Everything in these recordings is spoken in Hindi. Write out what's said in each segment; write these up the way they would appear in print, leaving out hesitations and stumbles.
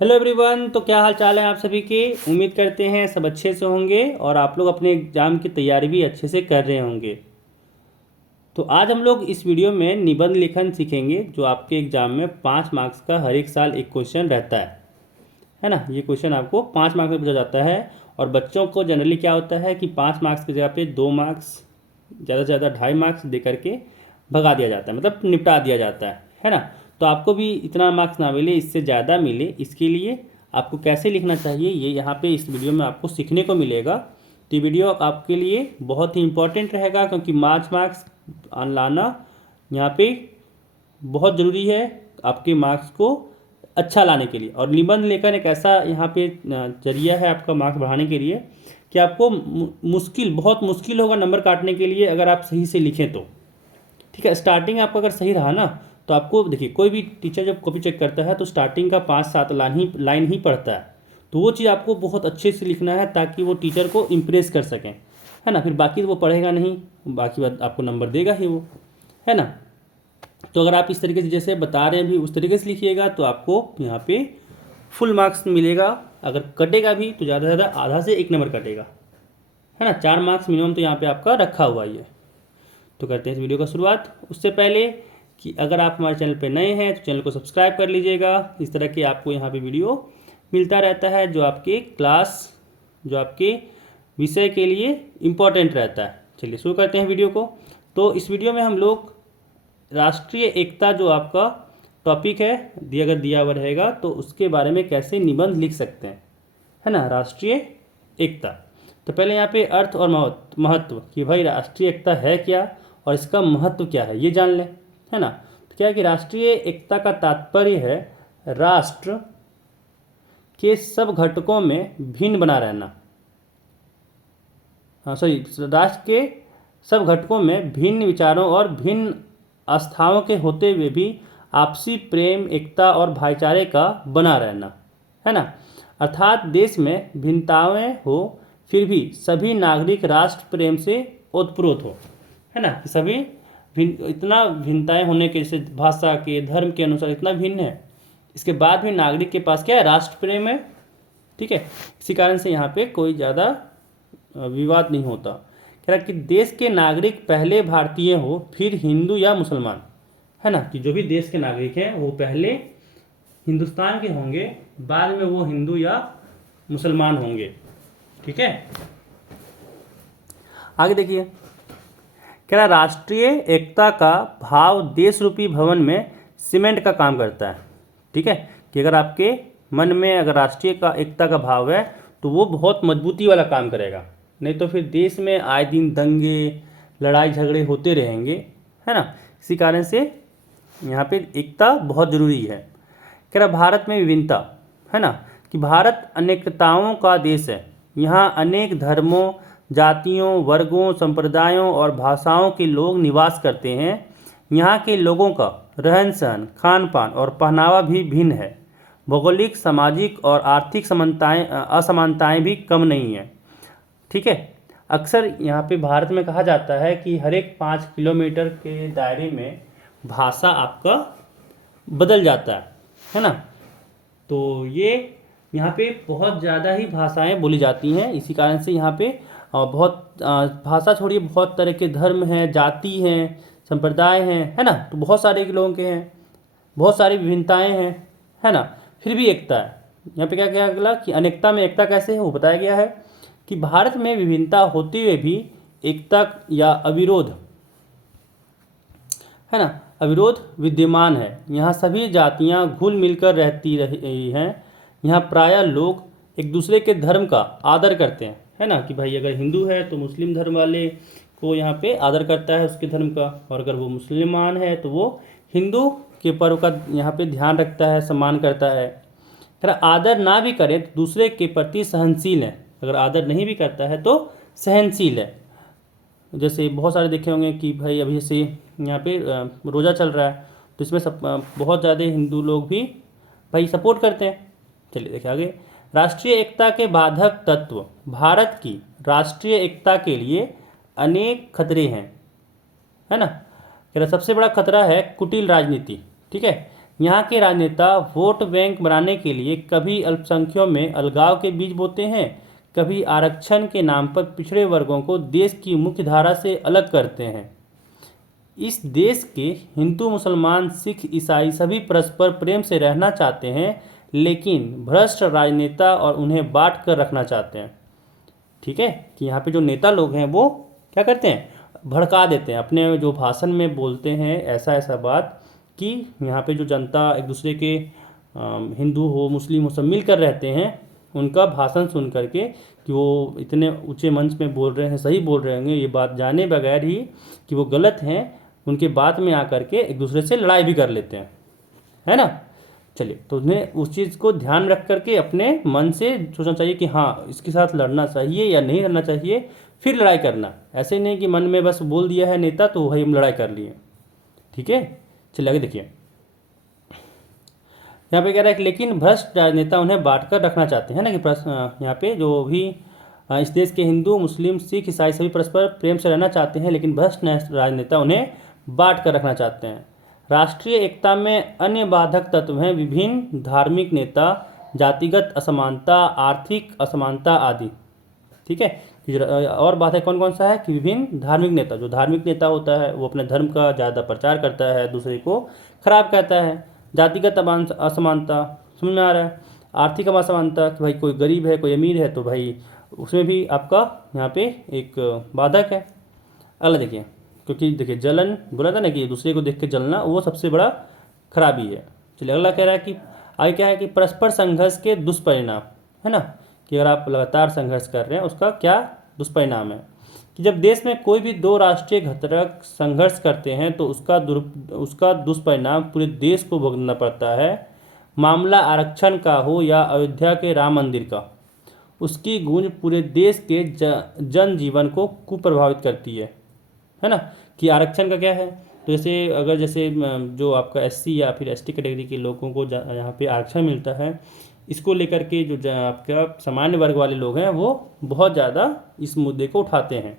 Hello everyone. तो क्या हाल चाल है आप सभी के। उम्मीद करते हैं सब अच्छे से होंगे और आप लोग अपने एग्ज़ाम की तैयारी भी अच्छे से कर रहे होंगे। तो आज हम लोग इस वीडियो में निबंध लेखन सीखेंगे, जो आपके एग्ज़ाम में 5 मार्क्स का हर एक साल एक क्वेश्चन रहता है ना। ये क्वेश्चन आपको 5 मार्क्स में पूछा जाता है और बच्चों को जनरली क्या होता है कि 5 मार्क्स की जगह पे 2 मार्क्स, ज़्यादा से ज़्यादा 2.5 मार्क्स दे करके भगा दिया जाता है, मतलब निपटा दिया जाता है ना। तो आपको भी इतना मार्क्स ना मिले, इससे ज़्यादा मिले, इसके लिए आपको कैसे लिखना चाहिए ये यहाँ पे इस वीडियो में आपको सीखने को मिलेगा। तो ये वीडियो आपके लिए बहुत ही इंपॉर्टेंट रहेगा, क्योंकि 5 मार्क्स लाना यहाँ पे बहुत ज़रूरी है आपके मार्क्स को अच्छा लाने के लिए। और निबंध लेखन एक ऐसा यहाँ पे जरिया है आपका मार्क्स बढ़ाने के लिए कि आपको बहुत मुश्किल होगा नंबर काटने के लिए, अगर आप सही से लिखें तो। ठीक है, स्टार्टिंग आपका अगर सही रहा ना, तो आपको देखिए, कोई भी टीचर जब कॉपी चेक करता है तो स्टार्टिंग का 5-7 लाइन ही पढ़ता है। तो वो चीज़ आपको बहुत अच्छे से लिखना है ताकि वो टीचर को इम्प्रेस कर सकें, है ना। फिर बाकी तो वो पढ़ेगा नहीं, बाकी बात आपको नंबर देगा ही वो, है ना। तो अगर आप इस तरीके से जैसे बता रहे हैं भी उस तरीके से लिखिएगा तो आपको यहाँ पे फुल मार्क्स मिलेगा। अगर कटेगा भी तो ज़्यादा से ज़्यादा आधा से 1 नंबर कटेगा, है ना। 4 मार्क्स मिनिमम तो यहाँ पे आपका रखा हुआ ही है। तो करते हैं इस वीडियो का शुरुआत। उससे पहले कि अगर आप हमारे चैनल पर नए हैं तो चैनल को सब्सक्राइब कर लीजिएगा। इस तरह के आपको यहाँ पे वीडियो मिलता रहता है जो आपके विषय के लिए इम्पोर्टेंट रहता है। चलिए शुरू करते हैं वीडियो को। तो इस वीडियो में हम लोग राष्ट्रीय एकता, जो आपका टॉपिक है अगर दिया हुआ रहेगा, तो उसके बारे में कैसे निबंध लिख सकते हैं, है ना। राष्ट्रीय एकता, तो पहले यहाँ पे अर्थ और महत्व कि भाई राष्ट्रीय एकता है क्या और इसका महत्व क्या है ये जान लें, है ना। तो क्या है कि राष्ट्रीय एकता का तात्पर्य है राष्ट्र के सब घटकों में भिन्न बना रहना। राष्ट्र के सब घटकों में भिन्न विचारों और भिन्न आस्थाओं के होते हुए भी आपसी प्रेम, एकता और भाईचारे का बना रहना, है ना। अर्थात देश में भिन्नताएं हो फिर भी सभी नागरिक राष्ट्र प्रेम से ओतप्रोत हो, है ना। कि सभी इतना भिन्नताएं होने के, जैसे भाषा के, धर्म के अनुसार इतना भिन्न है, इसके बाद भी नागरिक के पास क्या है, राष्ट्र प्रेम है। ठीक है, इसी कारण से यहाँ पे कोई ज़्यादा विवाद नहीं होता। कह रहा कि देश के नागरिक पहले भारतीय हो फिर हिंदू या मुसलमान, है ना। कि जो भी देश के नागरिक हैं वो पहले हिंदुस्तान के होंगे, बाद में वो हिंदू या मुसलमान होंगे। ठीक है, आगे देखिए, कह रहा राष्ट्रीय एकता का भाव देश रूपी भवन में सीमेंट का काम करता है। ठीक है, कि अगर आपके मन में अगर राष्ट्रीय का एकता का भाव है तो वो बहुत मजबूती वाला काम करेगा, नहीं तो फिर देश में आए दिन दंगे, लड़ाई झगड़े होते रहेंगे, है ना। इसी कारण से यहाँ पे एकता बहुत ज़रूरी है। कह रहा भारत में विभिन्नता, है ना, कि भारत अनेकताओं का देश है। यहाँ अनेक धर्मों, जातियों, वर्गों, संप्रदायों और भाषाओं के लोग निवास करते हैं। यहाँ के लोगों का रहन सहन, खान पान और पहनावा भी भिन्न है। भौगोलिक, सामाजिक और आर्थिक असमानताएं भी कम नहीं है। ठीक है, अक्सर यहाँ पे भारत में कहा जाता है कि हर एक 5 किलोमीटर के दायरे में भाषा आपका बदल जाता है ना। तो ये यहाँ पे बहुत ज़्यादा ही भाषाएं बोली जाती हैं। इसी कारण से यहाँ पे भाषा छोड़िए, बहुत तरह के धर्म हैं, जाति हैं, संप्रदाय हैं, है ना। तो बहुत सारे लोगों के हैं, बहुत सारी विभिन्नताएं हैं, है ना। फिर भी एकता है। यहाँ पे क्या क्या अगला कि अनेकता में एकता कैसे है वो बताया गया है कि भारत में विभिन्नता होते हुए भी एकता या अविरोध, है ना, अविरोध विद्यमान है। यहाँ सभी जातियाँ घुल मिलकर रहती रही हैं। यहाँ प्रायः लोग एक दूसरे के धर्म का आदर करते हैं, है ना। कि भाई अगर हिंदू है तो मुस्लिम धर्म वाले को यहाँ पे आदर करता है उसके धर्म का, और अगर वो मुसलमान है तो वो हिंदू के पर्व का यहाँ पे ध्यान रखता है, सम्मान करता है। अगर आदर ना भी करे तो दूसरे के प्रति सहनशील है, अगर आदर नहीं भी करता है तो सहनशील है। जैसे बहुत सारे देखे होंगे कि भाई अभी जैसे यहाँ पे रोज़ा चल रहा है तो इसमें सब बहुत ज़्यादा हिंदू लोग भी भाई सपोर्ट करते हैं। चलिए देखिए आगे, राष्ट्रीय एकता के बाधक तत्व, भारत की राष्ट्रीय एकता के लिए अनेक खतरे हैं, है ना। कह रहा सबसे बड़ा खतरा है कुटिल राजनीति। ठीक है, यहाँ के राजनेता वोट बैंक बनाने के लिए कभी अल्पसंख्यों में अलगाव के बीज बोते हैं, कभी आरक्षण के नाम पर पिछड़े वर्गों को देश की मुख्य धारा से अलग करते हैं। इस देश के हिंदू, मुसलमान, सिख, ईसाई सभी परस्पर प्रेम से रहना चाहते हैं, लेकिन भ्रष्ट राजनेता और उन्हें बांट कर रखना चाहते हैं। ठीक है, कि यहाँ पे जो नेता लोग हैं वो क्या करते हैं, भड़का देते हैं, अपने जो भाषण में बोलते हैं ऐसा ऐसा बात कि यहाँ पे जो जनता एक दूसरे के हिंदू हो, मुस्लिम हो, सब मिलकर रहते हैं, उनका भाषण सुन करके कि वो इतने ऊंचे मंच में बोल रहे हैं, सही बोल रहे होंगे, ये बात जाने बगैर ही कि वो गलत हैं, उनके बात में आकर के एक दूसरे से लड़ाई भी कर लेते हैं, है ना। चलिए, तो उन्हें उस चीज़ को ध्यान रख करके अपने मन से सोचना चाहिए कि हाँ इसके साथ लड़ना चाहिए या नहीं लड़ना चाहिए, फिर लड़ाई करना। ऐसे ही नहीं कि मन में बस बोल दिया है नेता तो वही हम लड़ाई कर लिए। ठीक है, चलिए आगे देखिए। यहाँ पे कह रहा है कि लेकिन भ्रष्ट राजनेता उन्हें बांट कर रखना चाहते हैं ना, कि यहाँ पे जो भी इस देश के हिंदू, मुस्लिम, सिख, ईसाई सभी परस्पर प्रेम से रहना चाहते हैं, लेकिन भ्रष्ट राजनेता उन्हें बांट कर रखना चाहते हैं। राष्ट्रीय एकता में अन्य बाधक तत्व हैं विभिन्न धार्मिक नेता, जातिगत असमानता, आर्थिक असमानता आदि। ठीक है, और बात है कौन कौन सा है कि विभिन्न धार्मिक नेता, जो धार्मिक नेता होता है वो अपने धर्म का ज़्यादा प्रचार करता है, दूसरे को खराब कहता है। जातिगत असमानता समझ में आ रहा है। आर्थिक असमानता कि भाई कोई गरीब है कोई अमीर है तो भाई उसमें भी आपका यहाँ पे एक बाधक है। अगला देखिए, क्योंकि देखिए जलन बोला था ना कि दूसरे को देख के जलना, वो सबसे बड़ा खराबी है। चलिए अगला कह रहा है कि आगे क्या है कि परस्पर संघर्ष के दुष्परिणाम, है ना, कि अगर आप लगातार संघर्ष कर रहे हैं उसका क्या दुष्परिणाम है। कि जब देश में कोई भी दो राष्ट्रीय घटक संघर्ष करते हैं तो उसका दुष्परिणाम पूरे देश को भुगतना पड़ता है। मामला आरक्षण का हो या अयोध्या के राम मंदिर का, उसकी गूंज पूरे देश के जनजीवन को कुप्रभावित करती है ना। कि आरक्षण का क्या है, तो जैसे जो आपका एससी या फिर एसटी कैटेगरी के लोगों को यहाँ पे आरक्षण मिलता है, इसको लेकर के जो आपका सामान्य वर्ग वाले लोग हैं वो बहुत ज़्यादा इस मुद्दे को उठाते हैं।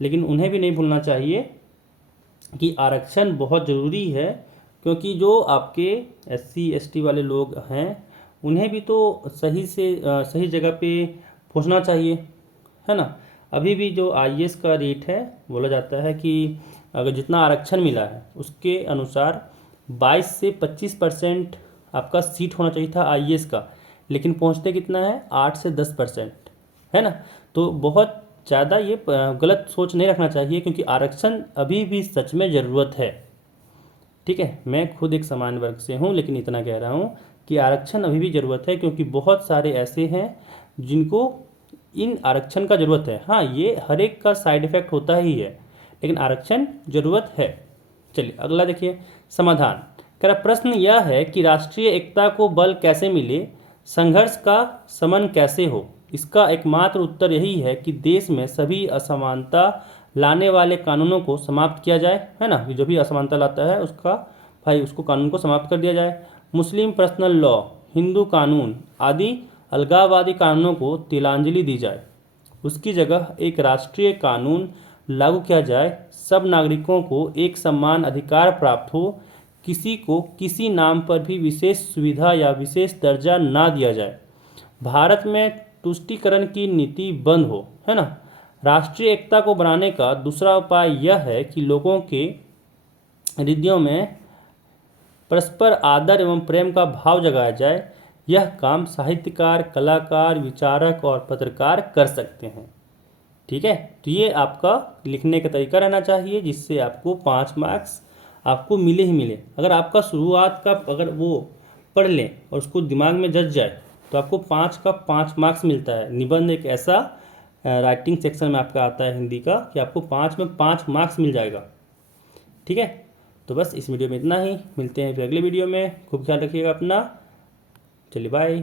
लेकिन उन्हें भी नहीं भूलना चाहिए कि आरक्षण बहुत ज़रूरी है, क्योंकि जो आपके एससी एसटी वाले लोग हैं उन्हें भी तो सही जगह पे पहुंचना चाहिए, है ना। अभी भी जो आईएएस का रेट है, बोला जाता है कि अगर जितना आरक्षण मिला है उसके अनुसार 22 से 25% आपका सीट होना चाहिए था आईएएस का, लेकिन पहुंचते कितना है 8 से 10%, है ना। तो बहुत ज़्यादा ये गलत सोच नहीं रखना चाहिए, क्योंकि आरक्षण अभी भी सच में ज़रूरत है। ठीक है, मैं खुद एक सामान्य वर्ग से हूँ, लेकिन इतना कह रहा हूँ कि आरक्षण अभी भी ज़रूरत है, क्योंकि बहुत सारे ऐसे हैं जिनको इन आरक्षण का ज़रूरत है। हाँ, ये हर एक का साइड इफ़ेक्ट होता ही है, लेकिन आरक्षण ज़रूरत है। चलिए अगला देखिए, समाधान। कह रहा प्रश्न यह है कि राष्ट्रीय एकता को बल कैसे मिले, संघर्ष का शमन कैसे हो। इसका एकमात्र उत्तर यही है कि देश में सभी असमानता लाने वाले कानूनों को समाप्त किया जाए, है ना। जो भी असमानता लाता है उसको कानून को समाप्त कर दिया जाए। मुस्लिम पर्सनल लॉ, हिंदू कानून आदि अलगाववादी कानूनों को तिलांजलि दी जाए, उसकी जगह एक राष्ट्रीय कानून लागू किया जाए। सब नागरिकों को एक समान अधिकार प्राप्त हो, किसी को किसी नाम पर भी विशेष सुविधा या विशेष दर्जा ना दिया जाए। भारत में तुष्टीकरण की नीति बंद हो, है ना। राष्ट्रीय एकता को बनाने का दूसरा उपाय यह है कि लोगों के हृदयों में परस्पर आदर एवं प्रेम का भाव जगाया जाए। यह काम साहित्यकार, कलाकार, विचारक और पत्रकार कर सकते हैं। ठीक है, तो ये आपका लिखने का तरीका रहना चाहिए, जिससे आपको 5 मार्क्स आपको मिले ही मिले। अगर आपका शुरुआत का अगर वो पढ़ लें और उसको दिमाग में जच जाए तो आपको 5 का 5 मार्क्स मिलता है। निबंध एक ऐसा राइटिंग सेक्शन में आपका आता है हिंदी का कि आपको 5 में 5 मार्क्स मिल जाएगा। ठीक है, तो बस इस वीडियो में इतना ही, मिलते हैं फिर अगले वीडियो में। खूब ख्याल रखिएगा अपना। चलिए बाय।